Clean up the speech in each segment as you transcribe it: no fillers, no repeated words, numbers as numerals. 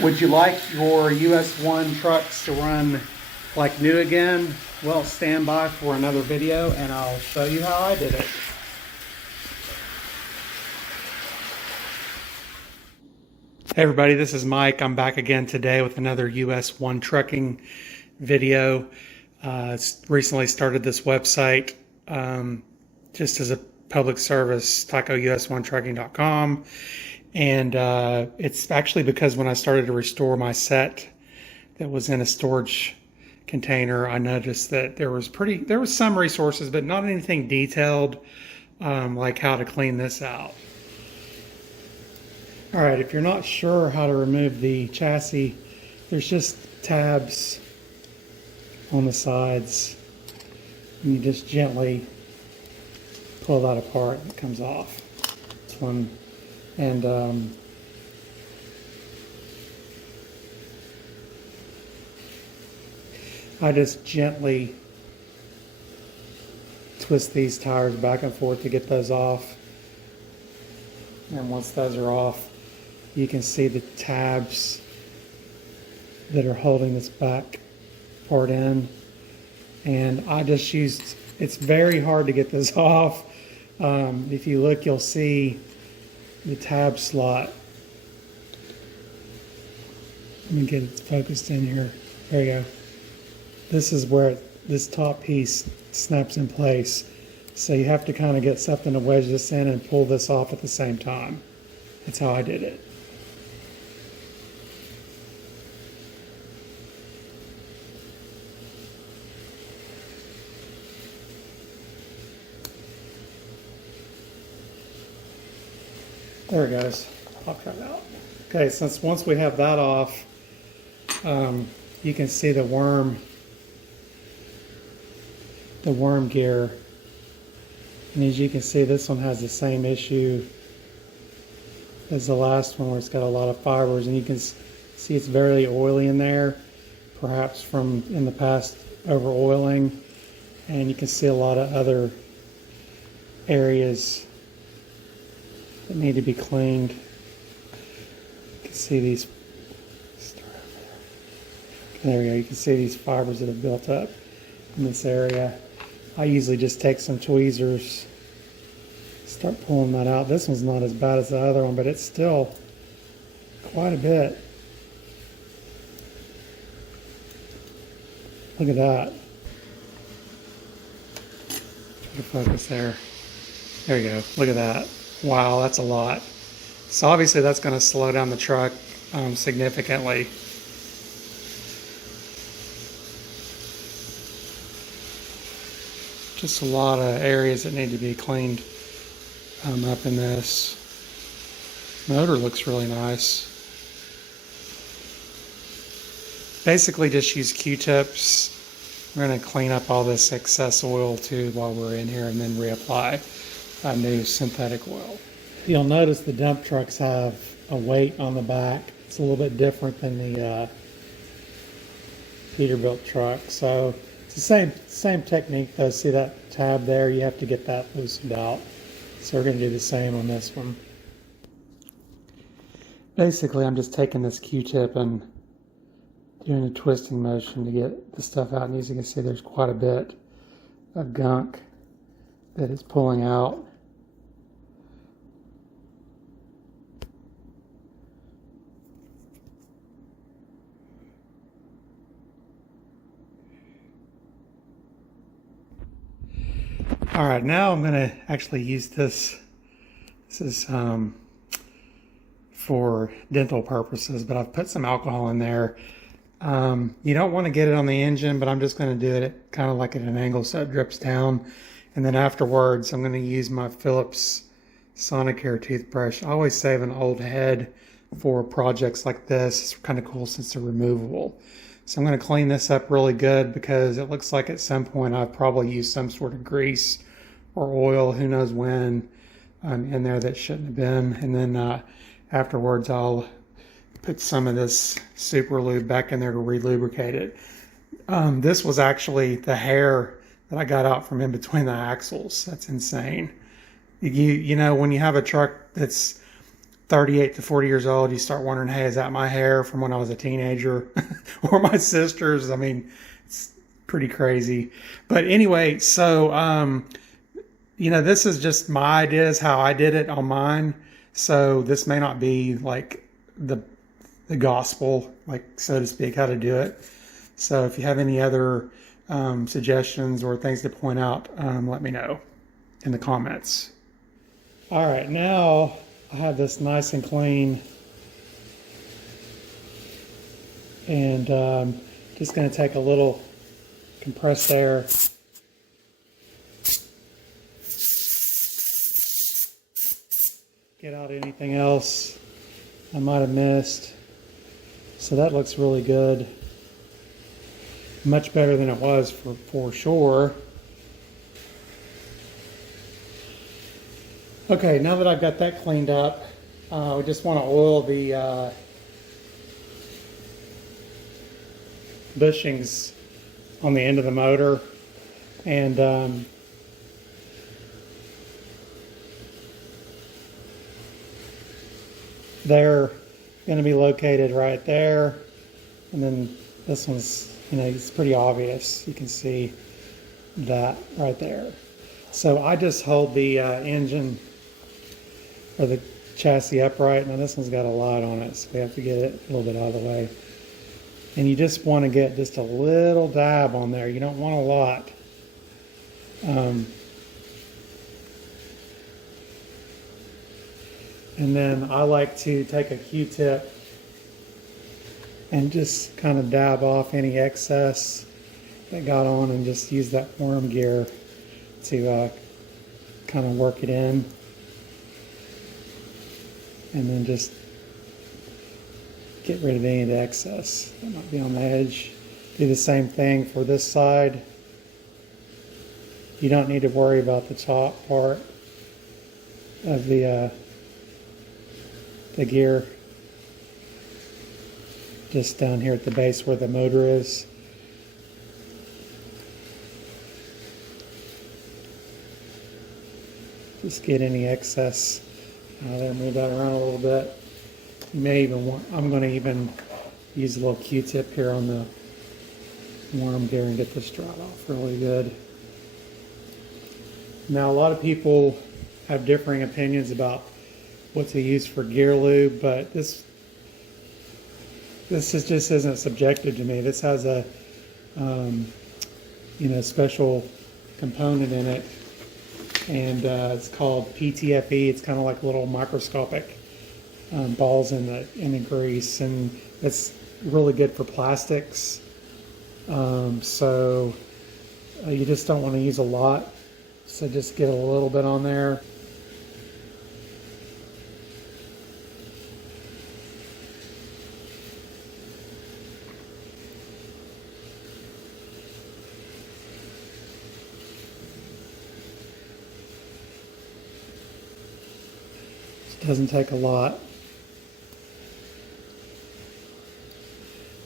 Would you like your US1 trucks to run like new again? Well, stand by for another video and I'll show you how I did it. Hey everybody, this is Mike. I'm back again today with another US1 trucking video. Recently started this website just as a public service, TycoUS1trucking.com. And it's actually because when I started to restore my set that was in a storage container, I noticed that there was some resources, but not anything detailed, like how to clean this out. All right, if you're not sure how to remove the chassis, there's just tabs on the sides, and you just gently pull that apart and it comes off. This one. And I just gently twist these tires back and forth to get those off. And once those are off, you can see the tabs that are holding this back part in. And I just used, it's very hard to get this off. If you look, you'll see the tab slot. Let me get it focused in here. There you go. This is where this top piece snaps in place. So you have to kind of get something to wedge this in and pull this off at the same time. That's how I did it. There it goes. Pop that out. Okay, since once we have that off, you can see the worm gear. And as you can see, this one has the same issue as the last one, where it's got a lot of fibers, and you can see it's very oily in there, perhaps from in the past over oiling. And you can see a lot of other areas that need to be cleaned. You can see these, there we go, you can see these fibers that have built up in this area. I usually just take some tweezers, start pulling that out. This one's not as bad as the other one, but it's still quite a bit. Look at that. Try to focus there. There you go, look at that. Wow, that's a lot. So obviously that's going to slow down the truck significantly. Just a lot of areas that need to be cleaned up in this. Motor looks really nice. Basically just use Q-tips. We're going to clean up all this excess oil too while we're in here, and then reapply a new synthetic oil. You'll notice the dump trucks have a weight on the back. It's a little bit different than the Peterbilt truck. So it's the same technique though. See that tab there? You have to get that loosened out. So we're going to do the same on this one. Basically, I'm just taking this Q-tip and doing a twisting motion to get the stuff out. And as you can see, there's quite a bit of gunk that it's pulling out. All right, now I'm going to actually use this. This is for dental purposes, but I've put some alcohol in there. You don't want to get it on the engine, but I'm just going to do it kind of like at an angle so it drips down. And then afterwards, I'm going to use my Philips Sonicare toothbrush. I always save an old head for projects like this. It's kind of cool since they're removable. So I'm going to clean this up really good, because it looks like at some point I've probably used some sort of grease or oil, who knows when, in there that shouldn't have been. And then afterwards I'll put some of this super lube back in there to re-lubricate it. This was actually the hair that I got out from in between the axles. That's insane. You know, when you have a truck that's 38 to 40 years old, you start wondering, hey, is that my hair from when I was a teenager or my sister's? I mean, it's pretty crazy. But anyway, so, this is just my ideas, how I did it on mine. So this may not be like the gospel, like, so to speak, how to do it. So if you have any other suggestions or things to point out, let me know in the comments. All right, now I have this nice and clean, and just going to take a little compressed air. Get out anything else I might have missed. So that looks really good. Much better than it was for sure. Okay, now that I've got that cleaned up, we just want to oil the bushings on the end of the motor, and they're going to be located right there, and then this one's, it's pretty obvious. You can see that right there. So I just hold the engine or the chassis upright. Now this one's got a lot on it, so we have to get it a little bit out of the way. And you just want to get just a little dab on there. You don't want a lot. And then I like to take a Q-tip and just kind of dab off any excess that got on, and just use that worm gear to kind of work it in. And then just get rid of any of the excess that might be on the edge. Do the same thing for this side. You don't need to worry about the top part of the gear. Just down here at the base where the motor is. Just get any excess out of there, move that around a little bit. You may even want, I'm going to even use a little Q-tip here on the worm gear and get this dried off really good. Now a lot of people have differing opinions about what to use for gear lube, but this just isn't subjective to me. This has a special component in it, and it's called PTFE. It's kind of like little microscopic balls in the grease, and it's really good for plastics. So you just don't want to use a lot. So just get a little bit on there. Doesn't take a lot.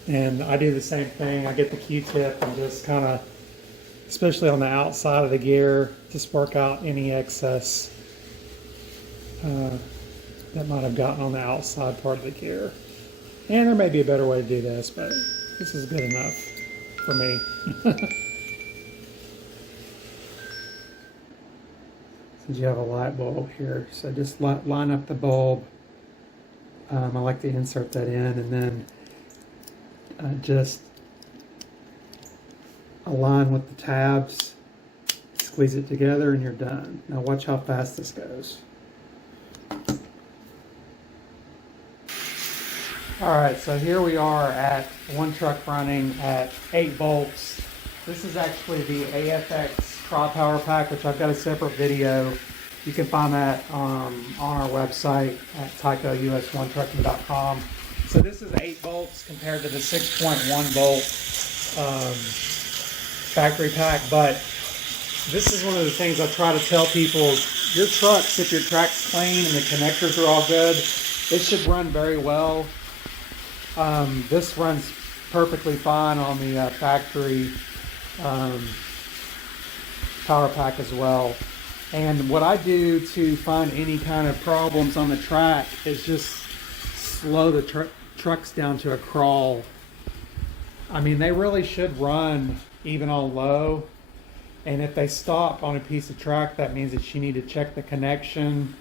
And I do the same thing. I get the Q-tip and just kind of, especially on the outside of the gear, just work out any excess that might have gotten on the outside part of the gear. And there may be a better way to do this, but this is good enough for me. Since you have a light bulb here, so just line up the bulb. I like to insert that in, and then just align with the tabs, squeeze it together, and you're done. Now watch how fast this goes. Alright, so here we are at one truck running at 8 volts. This is actually the AFX Tri-Power Pack, which I've got a separate video. You can find that on our website at TycoUS1trucking.com. So this is 8 volts compared to the 6.1 volt factory pack, but this is one of the things I try to tell people. Your trucks, if your track's clean and the connectors are all good, it should run very well. This runs perfectly fine on the factory power pack as well. And what I do to find any kind of problems on the track is just slow the trucks down to a crawl. I mean, they really should run even on low. And if they stop on a piece of track, that means that you need to check the connection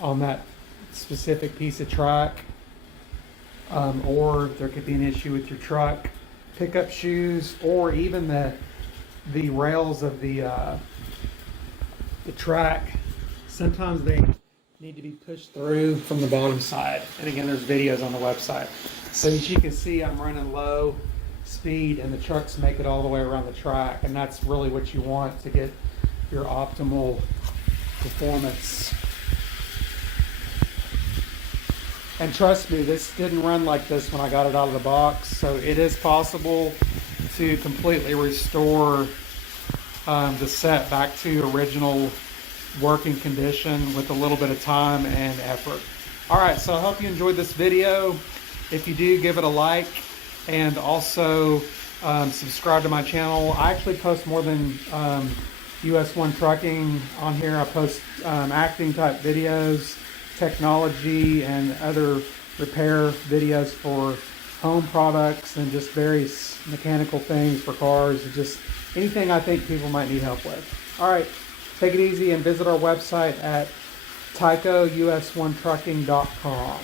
on that specific piece of track. Or there could be an issue with your truck pickup shoes, or even the rails of the track. Sometimes they need to be pushed through from the bottom side. And again, there's videos on the website. So as you can see, I'm running low speed and the trucks make it all the way around the track, and that's really what you want to get your optimal performance. And trust me, this didn't run like this when I got it out of the box, so it is possible to completely restore the set back to original working condition with a little bit of time and effort. All right, so I hope you enjoyed this video. If you do, give it a like, and also subscribe to my channel. I actually post more than US1 trucking on here. I post acting type videos, technology, and other repair videos for home products, and just various mechanical things for cars, and just anything I think people might need help with. All right, take it easy and visit our website at TycoUS1trucking.com.